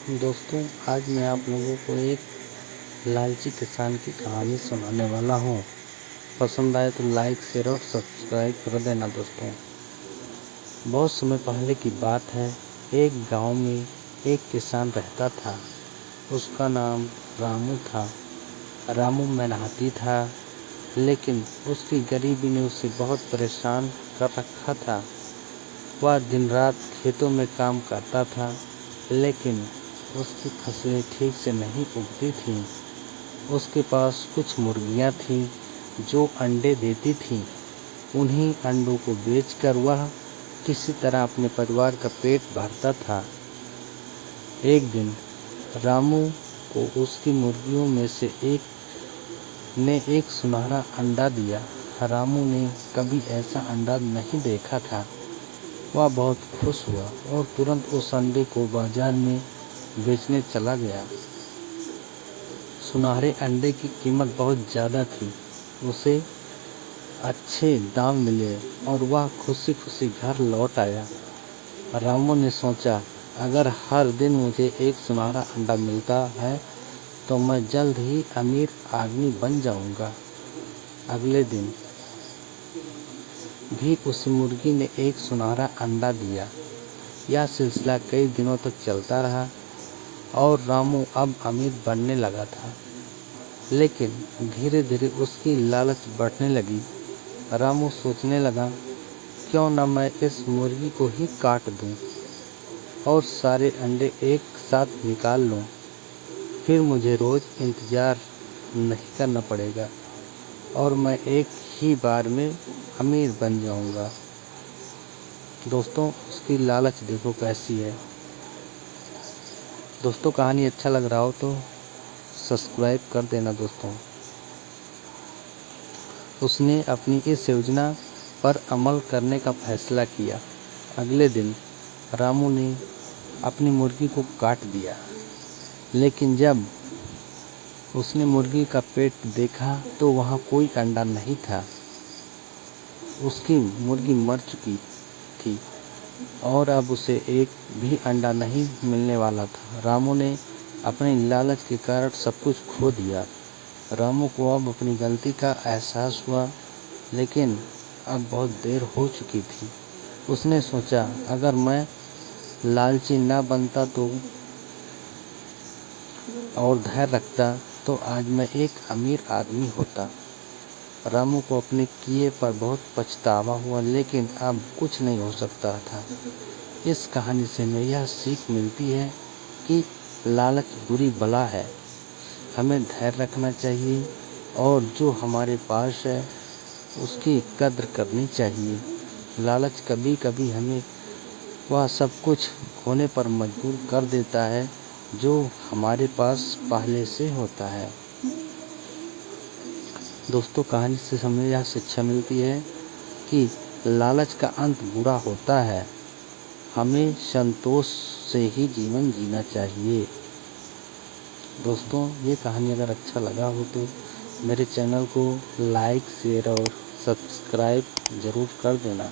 दोस्तों, आज मैं आप लोगों को एक लालची किसान की कहानी सुनाने वाला हूँ। पसंद आए तो लाइक शेयर और सब्सक्राइब कर देना दोस्तों। बहुत समय पहले की बात है। एक गांव में एक किसान रहता था। उसका नाम रामू था। रामू मेहनती था, लेकिन उसकी गरीबी ने उसे बहुत परेशान कर रखा था। वह दिन रात खेतों में काम करता था, लेकिन उसकी फसलें ठीक से नहीं उगती थीं। उसके पास कुछ मुर्गियां थीं जो अंडे देती थीं। उन्हीं अंडों को बेचकर वह किसी तरह अपने परिवार का पेट भरता था। एक दिन रामू को उसकी मुर्गियों में से एक ने एक सुनहरा अंडा दिया। रामू ने कभी ऐसा अंडा नहीं देखा था। वह बहुत खुश हुआ और तुरंत उस अंडे को बाजार में बेचने चला गया। सुनहरे अंडे की कीमत बहुत ज़्यादा थी। उसे अच्छे दाम मिले और वह खुशी खुशी घर लौट आया। रामू ने सोचा, अगर हर दिन मुझे एक सुनहरा अंडा मिलता है तो मैं जल्द ही अमीर आदमी बन जाऊंगा। अगले दिन भी उस मुर्गी ने एक सुनहरा अंडा दिया। यह सिलसिला कई दिनों तक चलता रहा और रामू अब अमीर बनने लगा था। लेकिन धीरे धीरे उसकी लालच बढ़ने लगी। रामू सोचने लगा, क्यों न मैं इस मुर्गी को ही काट दूं और सारे अंडे एक साथ निकाल लूं। फिर मुझे रोज इंतजार नहीं करना पड़ेगा और मैं एक ही बार में अमीर बन जाऊंगा। दोस्तों, उसकी लालच देखो कैसी है। दोस्तों, कहानी अच्छा लग रहा हो तो सब्सक्राइब कर देना दोस्तों। उसने अपनी इस योजना पर अमल करने का फैसला किया। अगले दिन रामू ने अपनी मुर्गी को काट दिया, लेकिन जब उसने मुर्गी का पेट देखा तो वहाँ कोई अंडा नहीं था। उसकी मुर्गी मर चुकी थी और अब उसे एक भी अंडा नहीं मिलने वाला था। रामू ने अपनी लालच के कारण सब कुछ खो दिया। रामू को अब अपनी गलती का एहसास हुआ, लेकिन अब बहुत देर हो चुकी थी। उसने सोचा, अगर मैं लालची न बनता तो और धैर्य रखता तो आज मैं एक अमीर आदमी होता। रामू को अपने किए पर बहुत पछतावा हुआ, लेकिन अब कुछ नहीं हो सकता था। इस कहानी से हमें यह सीख मिलती है कि लालच बुरी बला है। हमें धैर्य रखना चाहिए और जो हमारे पास है उसकी कद्र करनी चाहिए। लालच कभी कभी हमें वह सब कुछ खोने पर मजबूर कर देता है जो हमारे पास पहले से होता है। दोस्तों, कहानी से हमें यह शिक्षा मिलती है कि लालच का अंत बुरा होता है। हमें संतोष से ही जीवन जीना चाहिए। दोस्तों, ये कहानी अगर अच्छा लगा हो तो मेरे चैनल को लाइक शेयर और सब्सक्राइब ज़रूर कर देना।